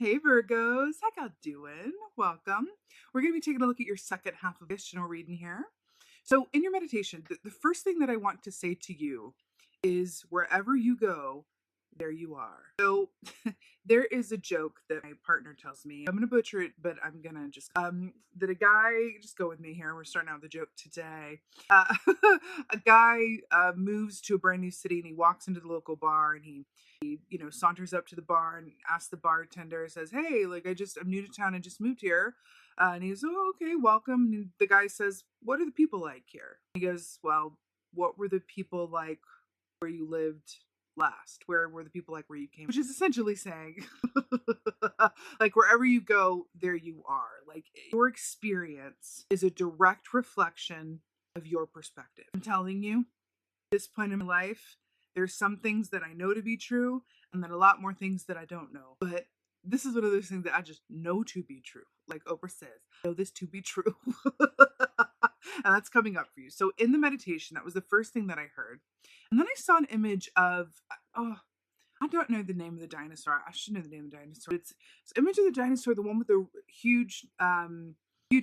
Hey Virgos, how y'all doing? Welcome. We're going to be taking a look at your second half of this general reading here. So in your meditation, the first thing that I want to say to you is wherever you go, there you are. So there is a joke that my partner tells me. I'm going to butcher it, but I'm going to just, that a guy, just go with me here. We're starting out the joke today. A guy moves to a brand new city and he walks into the local bar and he saunters up to the bar and asks the bartender, says, "Hey, like I'm new to town and just moved here." And he goes, "Oh, okay, welcome." And the guy says, "What are the people like here?" He goes, "Well, what were the people like where you lived last? Where were the people like where you came?" Which is essentially saying, like wherever you go, there you are. Like your experience is a direct reflection of your perspective. I'm telling you, at this point in my life, there's some things that I know to be true, and then a lot more things that I don't know. But this is one of those things that I just know to be true. Like Oprah says, I know this to be true. And that's coming up for you. So in the meditation, that was the first thing that I heard. And then I saw an image of, I don't know the name of the dinosaur. I should know the name of the dinosaur. It's image of the dinosaur, the one with the huge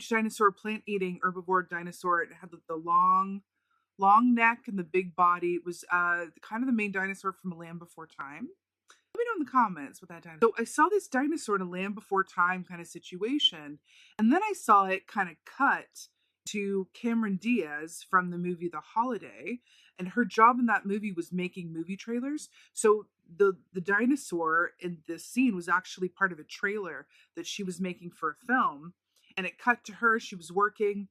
dinosaur, plant-eating herbivore dinosaur. It had the long neck and the big body. It was kind of the main dinosaur from A Land Before Time. Let me know in the comments what that dinosaur. So I saw this dinosaur in A Land Before Time kind of situation, and then I saw it kind of cut to Cameron Diaz from the movie The Holiday, and her job in that movie was making movie trailers. So the dinosaur in this scene was actually part of a trailer that she was making for a film, and it cut to her. She was working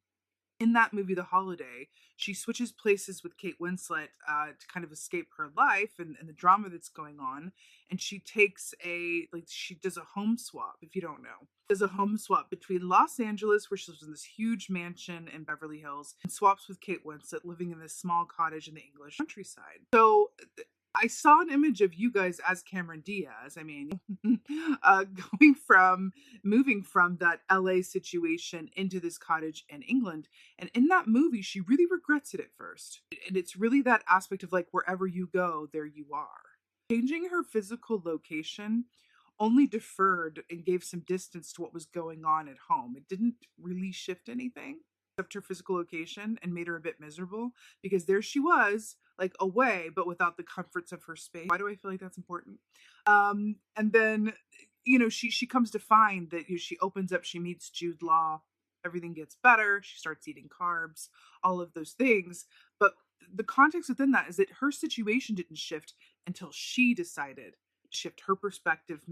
in that movie, The Holiday. She switches places with Kate Winslet to kind of escape her life and the drama that's going on. And she takes she does a home swap, if you don't know. Does a home swap between Los Angeles, where she lives in this huge mansion in Beverly Hills, and swaps with Kate Winslet living in this small cottage in the English countryside. So I saw an image of you guys as Cameron Diaz. I mean, moving from that LA situation into this cottage in England. And in that movie, she really regrets it at first. And it's really that aspect of like, wherever you go, there you are. Changing her physical location only deferred and gave some distance to what was going on at home. It didn't really shift anything except her physical location, and made her a bit miserable because there she was, like away, but without the comforts of her space. Why do I feel like that's important? And then, she comes to find that she opens up, she meets Jude Law, everything gets better, she starts eating carbs, all of those things. But the context within that is that her situation didn't shift until she decided to shift her perspective,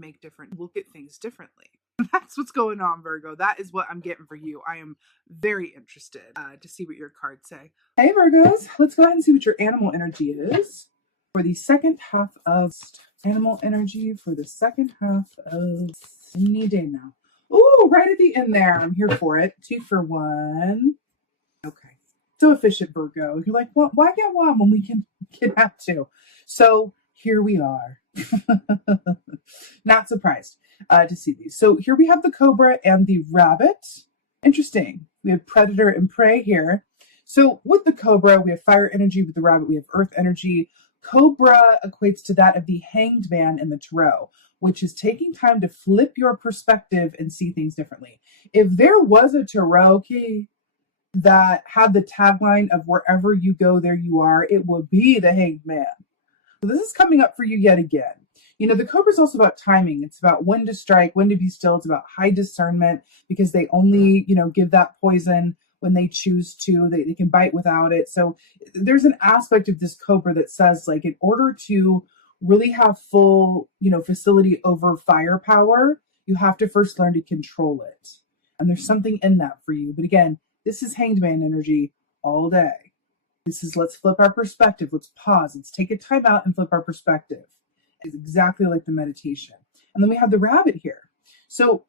look at things differently. That's what's going on, Virgo. That is what I'm getting for you. I am very interested to see what your cards say. Hey, Virgos. Let's go ahead and see what your animal energy is for the second half of animal energy for the second half of any day now. Oh, right at the end there. I'm here for it. 2 for 1. Okay. So efficient, Virgo. You're like, well, why get one when we can have 2? So here we are. Not surprised to see these. So here we have the cobra and the rabbit. Interesting. We have predator and prey here. So with the cobra, we have fire energy. With the rabbit, we have earth energy. Cobra equates to that of the hanged man in the tarot, which is taking time to flip your perspective and see things differently. If there was a tarot key that had the tagline of wherever you go, there you are, it would be the hanged man. So this is coming up for you yet again. The cobra is also about timing. It's about when to strike, when to be still. It's about high discernment because they only, give that poison when they choose to. They can bite without it. So there's an aspect of this cobra that says, like, in order to really have full, facility over firepower, you have to first learn to control it. And there's something in that for you. But again, this is hanged man energy all day. This is, let's flip our perspective. Let's pause. Let's take a time out and flip our perspective. It's exactly like the meditation. And then we have the rabbit here. So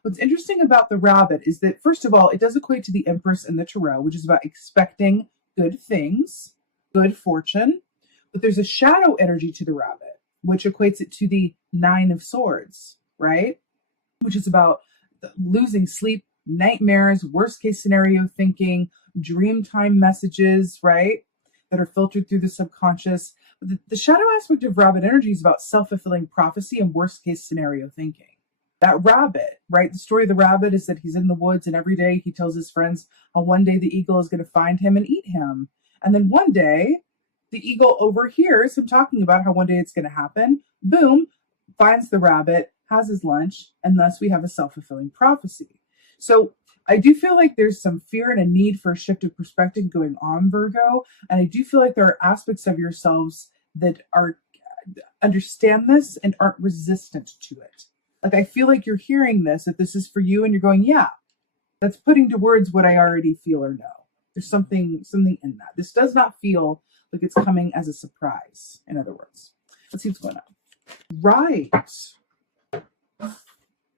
what's interesting about the rabbit is that, first of all, it does equate to the Empress in the tarot, which is about expecting good things, good fortune. But there's a shadow energy to the rabbit, which equates it to the 9 of Swords, right? Which is about losing sleep, nightmares, worst case scenario thinking, dream time messages, right? That are filtered through the subconscious. But the shadow aspect of rabbit energy is about self-fulfilling prophecy and worst case scenario thinking. That rabbit, right? The story of the rabbit is that he's in the woods and every day he tells his friends how one day the eagle is going to find him and eat him. And then one day the eagle overhears him talking about how one day it's going to happen. Boom, finds the rabbit, has his lunch, and thus we have a self-fulfilling prophecy. So I do feel like there's some fear and a need for a shift of perspective going on, Virgo. And I do feel like there are aspects of yourselves that are understand this and aren't resistant to it. Like, I feel like you're hearing this, that this is for you, and you're going, yeah, that's putting to words what I already feel or know. There's something in that. This does not feel like it's coming as a surprise, in other words. Let's see what's going on. Right.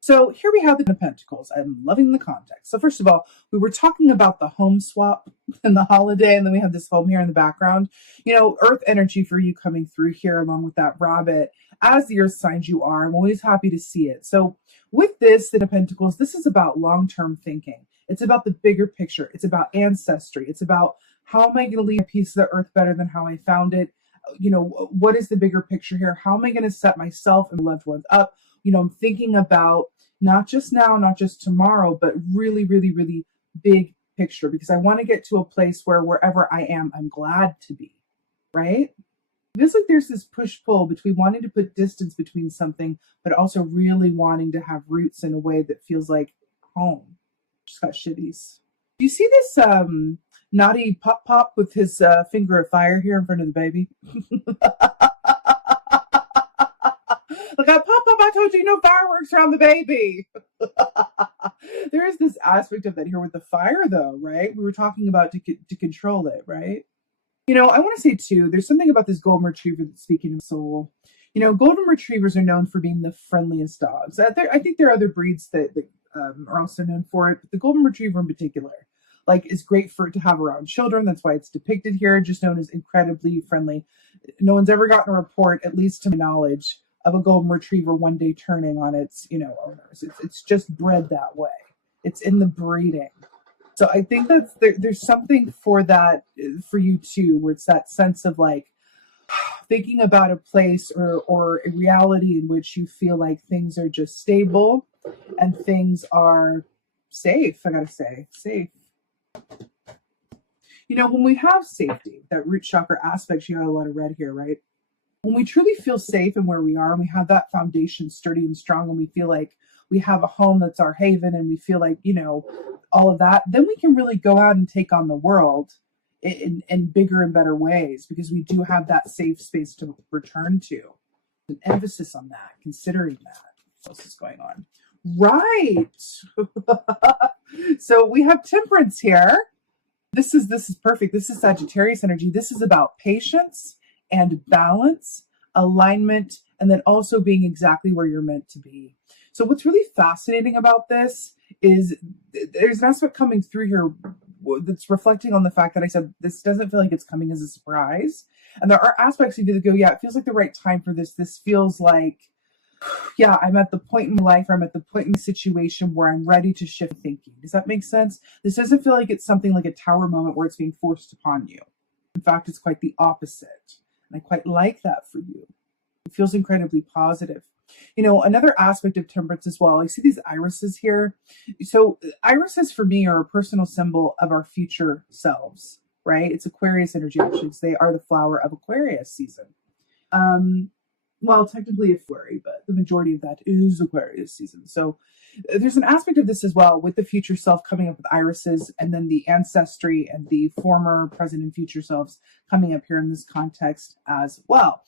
So here we have the Ten of Pentacles. I'm loving the context. So first of all, we were talking about the home swap and the holiday, and then we have this home here in the background. You know, earth energy for you coming through here along with that rabbit. As the earth signs you are, I'm always happy to see it. So with this, the Ten of Pentacles, this is about long-term thinking. It's about the bigger picture. It's about ancestry. It's about how am I going to leave a piece of the earth better than how I found it? You know, what is the bigger picture here? How am I going to set myself and loved ones up? You know, I'm thinking about not just now, not just tomorrow, but really, really, really big picture, because I want to get to a place where wherever I am, I'm glad to be, right? It feels like there's this push-pull between wanting to put distance between something, but also really wanting to have roots in a way that feels like home. Just got shivvies. Do you see this naughty pop with his finger of fire here in front of the baby? Like, Pop, I told you no fireworks around the baby. There is this aspect of that here with the fire, though, right? We were talking about to control it, right? You know, I want to say, too, there's something about this golden retriever that's speaking of soul. You know, golden retrievers are known for being the friendliest dogs. I think there are other breeds that are also known for it, but the golden retriever in particular, like, is great to have around children. That's why it's depicted here, just known as incredibly friendly. No one's ever gotten a report, at least to my knowledge, of a golden retriever one day turning on its, you know, owners. It's just bred that way. It's in the breeding. So I think that's there's something for that for you too, where it's that sense of like thinking about a place or a reality in which you feel like things are just stable and things are safe. I gotta say, safe. You know, when we have safety, that root chakra aspect, you got a lot of red here, right? When we truly feel safe in where we are, and we have that foundation sturdy and strong, and we feel like we have a home that's our haven, and we feel like, you know, all of that, then we can really go out and take on the world in bigger and better ways, because we do have that safe space to return to. An emphasis on that, considering that. What else is going on? Right. So we have Temperance here. This is perfect. This is Sagittarius energy. This is about patience and balance, alignment, and then also being exactly where you're meant to be. So what's really fascinating about this is there's an aspect coming through here that's reflecting on the fact that I said this doesn't feel like it's coming as a surprise. And there are aspects of you that go, yeah, it feels like the right time for this. This feels like, yeah, I'm at the point in my life, or I'm at the point in the situation where I'm ready to shift thinking. Does that make sense? This doesn't feel like it's something like a tower moment where it's being forced upon you. In fact, it's quite the opposite. And I quite like that for you. It feels incredibly positive. You know, another aspect of Temperance as well, I see these irises here. So irises for me are a personal symbol of our future selves, right? It's Aquarius energy, actually. So they are the flower of Aquarius season. Well, technically a flurry, but the majority of that is Aquarius season. So there's an aspect of this as well with the future self coming up with irises, and then the ancestry and the former, present, and future selves coming up here in this context as well.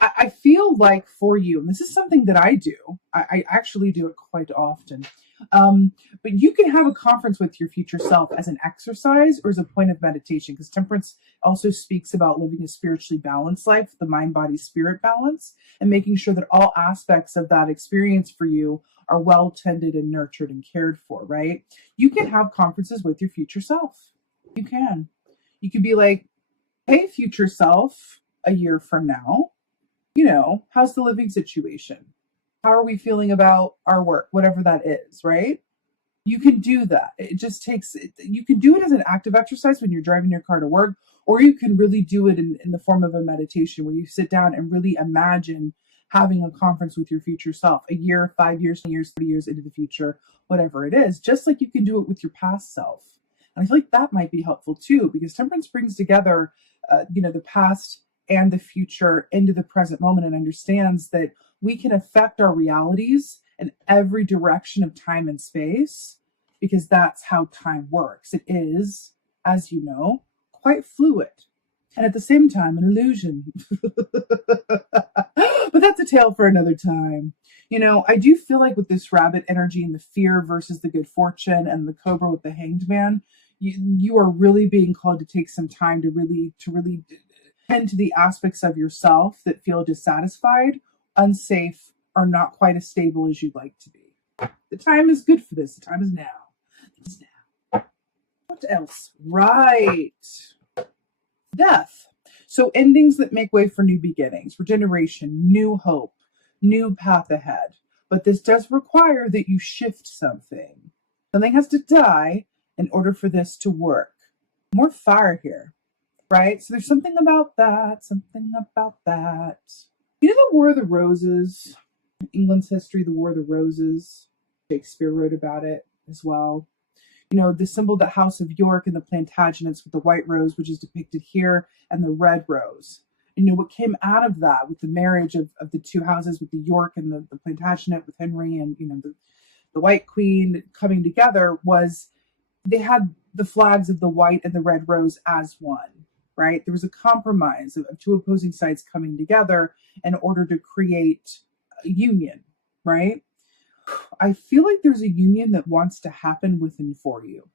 I feel like for you, and this is something that I do, I actually do it quite often, but you can have a conference with your future self as an exercise or as a point of meditation, because Temperance also speaks about living a spiritually balanced life, the mind, body, spirit balance, and making sure that all aspects of that experience for you are well tended and nurtured and cared for, right? You can have conferences with your future self. You can. You could be like, hey, future self, a year from now, you know, how's the living situation? How are we feeling about our work? Whatever that is, right? You can do that. It just takes, you can do it as an active exercise when you're driving your car to work, or you can really do it in the form of a meditation where you sit down and really imagine having a conference with your future self, a year, 5 years, 10 years, 30 years into the future, whatever it is, just like you can do it with your past self. And I feel like that might be helpful too, because temperance brings together, the past and the future into the present moment, and understands that we can affect our realities in every direction of time and space, because that's how time works. It is, as you know, quite fluid, and at the same time, an illusion. But that's a tale for another time. I do feel like with this rabbit energy and the fear versus the good fortune and the cobra with the hanged man, you are really being called to take some time to really tend to the aspects of yourself that feel dissatisfied, unsafe, or not quite as stable as you'd like to be. The time is good for this. The time is now. It's now. What else? Right. Death. So endings that make way for new beginnings, regeneration, new hope, new path ahead. But this does require that you shift something. Something has to die in order for this to work. More fire here, right? So there's something about that. The War of the Roses, England's history, the War of the Roses. Shakespeare wrote about it as well. The symbol, the House of York and the Plantagenets with the white rose, which is depicted here, and the red rose. What came out of that with the marriage of the two houses, with the York and the Plantagenet, with Henry and, the White Queen coming together, was they had the flags of the white and the red rose as one, right? There was a compromise of two opposing sides coming together in order to create a union, right? I feel like there's a union that wants to happen within for you.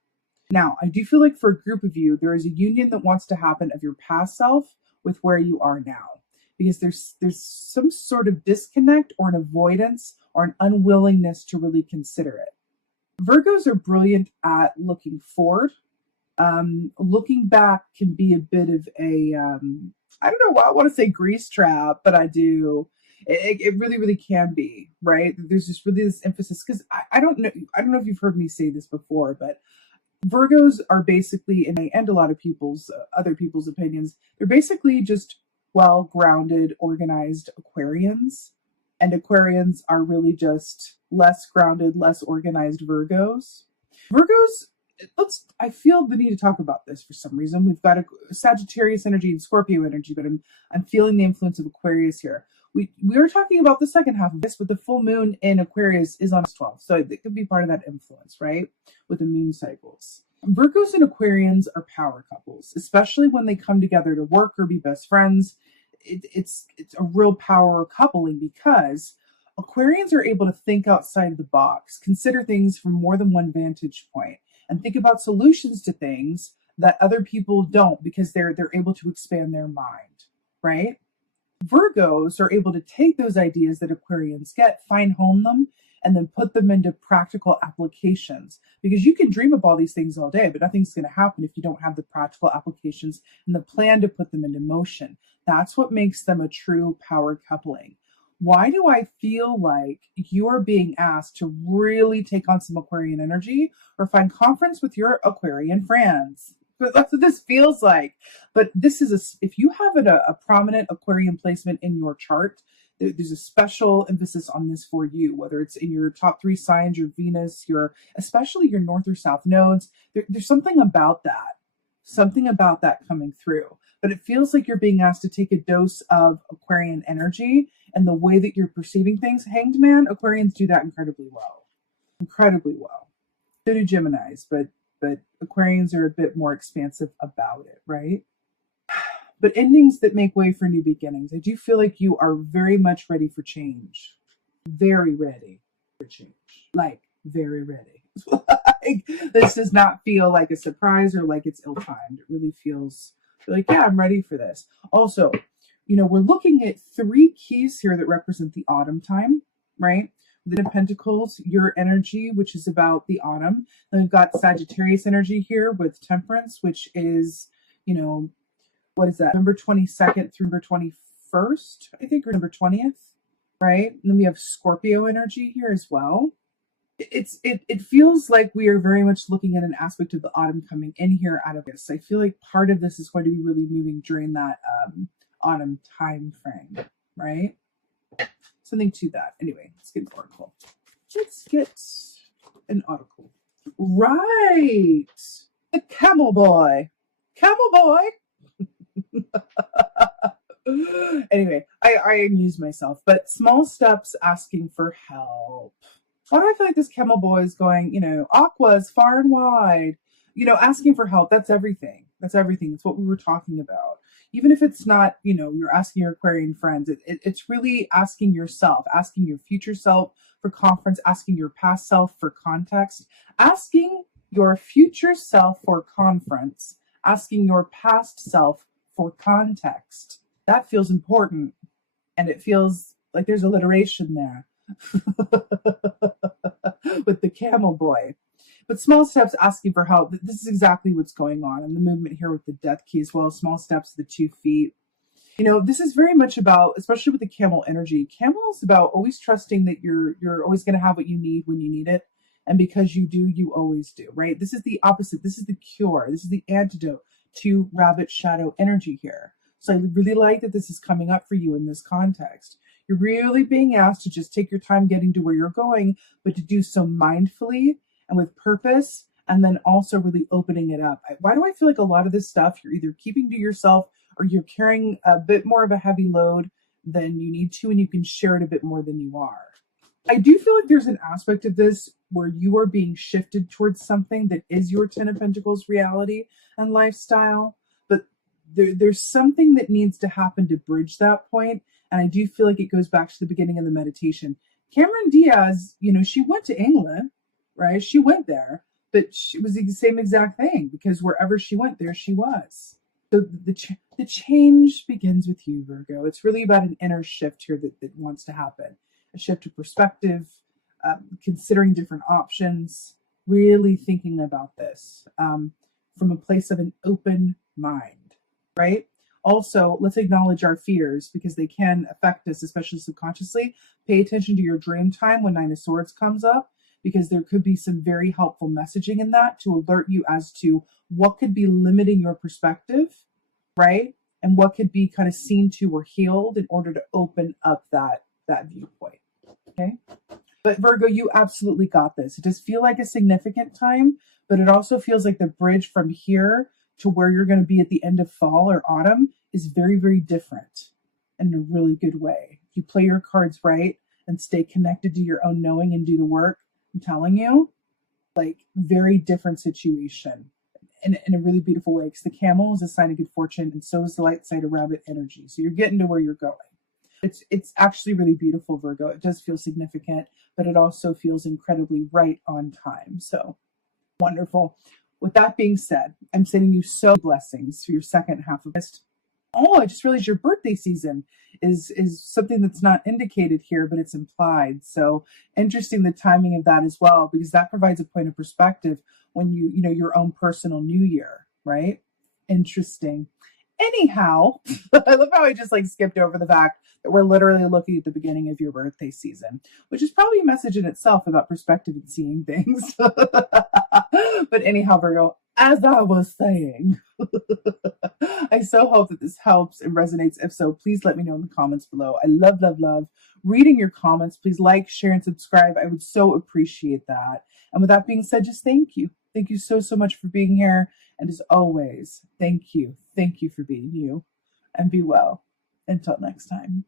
Now, I do feel like for a group of you, there is a union that wants to happen of your past self with where you are now, because there's some sort of disconnect or an avoidance or an unwillingness to really consider it. Virgos are brilliant at looking forward. Looking back can be a bit of a, I don't know why I want to say grease trap, but I do. It really, really can be, right? There's just really this emphasis, because I don't know if you've heard me say this before, but Virgos are basically, and a lot of other people's opinions, they're basically just well-grounded, organized Aquarians. And Aquarians are really just less grounded, less organized Virgos. I feel the need to talk about this for some reason. We've got a Sagittarius energy and Scorpio energy, but I'm feeling the influence of Aquarius here. We were talking about the second half of this, but the full moon in Aquarius is on 12. So it could be part of that influence, right? With the moon cycles. Virgos and Aquarians are power couples, especially when they come together to work or be best friends. It's a real power coupling, because Aquarians are able to think outside of the box, consider things from more than one vantage point, and think about solutions to things that other people don't, because they're able to expand their mind, right? Virgos are able to take those ideas that Aquarians get, fine hone them, and then put them into practical applications. Because you can dream of all these things all day, but nothing's going to happen if you don't have the practical applications and the plan to put them into motion. That's what makes them a true power coupling. Why do I feel like you are being asked to really take on some Aquarian energy or find conference with your Aquarian friends? That's what this feels like. But this is if you have a prominent Aquarian placement in your chart, there's a special emphasis on this for you, whether it's in your top 3 signs, your Venus, especially your north or south nodes. There's something about that coming through. But it feels like you're being asked to take a dose of Aquarian energy and the way that you're perceiving things. Hanged Man, Aquarians do that incredibly well. So do Geminis, but Aquarians are a bit more expansive about it, right? But endings that make way for new beginnings. I do feel like you are very much ready for change. Very ready for change. Like, very ready. This does not feel like a surprise or like it's ill-timed. It really feels like, yeah, I'm ready for this. Also, we're looking at 3 keys here that represent the autumn time, right? The Ten of Pentacles, your energy, which is about the autumn. Then we've got Sagittarius energy here with Temperance, which is, what is that? November 22nd through November 21st, I think, or November 20th, right? And then we have Scorpio energy here as well. It feels like we are very much looking at an aspect of the autumn coming in here out of this. I feel like part of this is going to be really moving during that autumn time frame, right? Something to that. Anyway, let's get an article. Let's get an article. Right. The camel boy. Camel boy. Anyway, I amuse myself, but small steps asking for help. Why do I feel like this camel boy is going, aquas far and wide, asking for help? That's everything. That's everything. It's what we were talking about. Even if it's not, you're asking your Aquarian friends, it's really asking yourself, asking your future self for conference, asking your past self for context, asking your future self for conference, asking your past self for context. That feels important. And it feels like there's alliteration there with the camel boy. But small steps asking for help. This is exactly what's going on. And the movement here with the death key as well. Small steps, the 2 feet. This is very much about, especially with the camel energy. Camel is about always trusting that you're always going to have what you need when you need it. And because you do, you always do, right? This is the opposite. This is the cure. This is the antidote to rabbit shadow energy here. So I really like that this is coming up for you in this context. You're really being asked to just take your time getting to where you're going, but to do so mindfully and with purpose, and then also really opening it up. Why do I feel like a lot of this stuff you're either keeping to yourself or you're carrying a bit more of a heavy load than you need to, and you can share it a bit more than you are? I do feel like there's an aspect of this where you are being shifted towards something that is your 10 of Pentacles reality and lifestyle, but there's something that needs to happen to bridge that point. And I do feel like it goes back to the beginning of the meditation. Cameron Diaz, she went to England, right? She went there, but it was the same exact thing, because wherever she went, there she was. So the change begins with you, Virgo. It's really about an inner shift here that wants to happen. A shift of perspective, considering different options, really thinking about this from a place of an open mind, right? Also, let's acknowledge our fears because they can affect us, especially subconsciously. Pay attention to your dream time when 9 of Swords comes up, because there could be some very helpful messaging in that to alert you as to what could be limiting your perspective, right? And what could be kind of seen to or healed in order to open up that viewpoint, okay? But Virgo, you absolutely got this. It does feel like a significant time, but it also feels like the bridge from here to where you're going to be at the end of fall or autumn is very, very different in a really good way. If you play your cards right and stay connected to your own knowing and do the work, I'm telling you, like, very different situation in a really beautiful way, because the camel is a sign of good fortune, and so is the light side of rabbit energy. So you're getting to where you're going. It's actually really beautiful, Virgo. It does feel significant, but it also feels incredibly right on time. So wonderful. With that being said, I'm sending you so blessings for your second half of this. Oh, I just realized your birthday season is something that's not indicated here, but it's implied. So interesting the timing of that as well, because that provides a point of perspective when your own personal new year, right? Interesting. Anyhow, I love how I just skipped over the fact that we're literally looking at the beginning of your birthday season, which is probably a message in itself about perspective and seeing things. But anyhow, Virgo, as I was saying, I so hope that this helps and resonates. If so, please let me know in the comments below. I love, love, love reading your comments. Please like, share, and subscribe. I would so appreciate that. And with that being said, just thank you. Thank you so, so much for being here. And as always, thank you. Thank you for being you. And be well. Until next time.